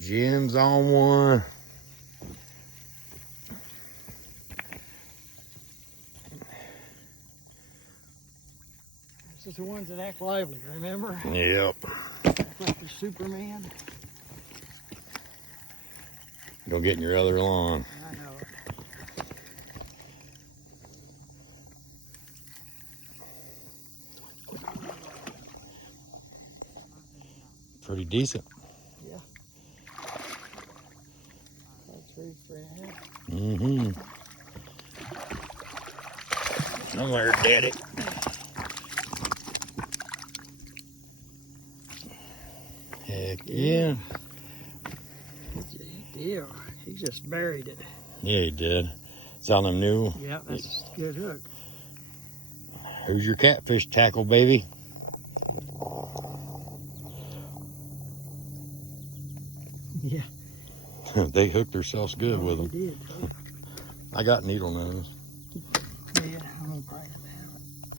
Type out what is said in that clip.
Jim's on one. This is the ones that act lively, remember? Yep. Act like they're Superman. Go get in your other lawn. I know it. Pretty decent. Yeah. That's ready for a head. Mm-hmm. Somewhere, daddy. Heck yeah. Deal. He just buried it. Yeah, he did. It's on them new. Yeah, that's a good hook. Who's your catfish tackle, baby? Yeah. They hooked themselves good with them. He did. I got needle nose.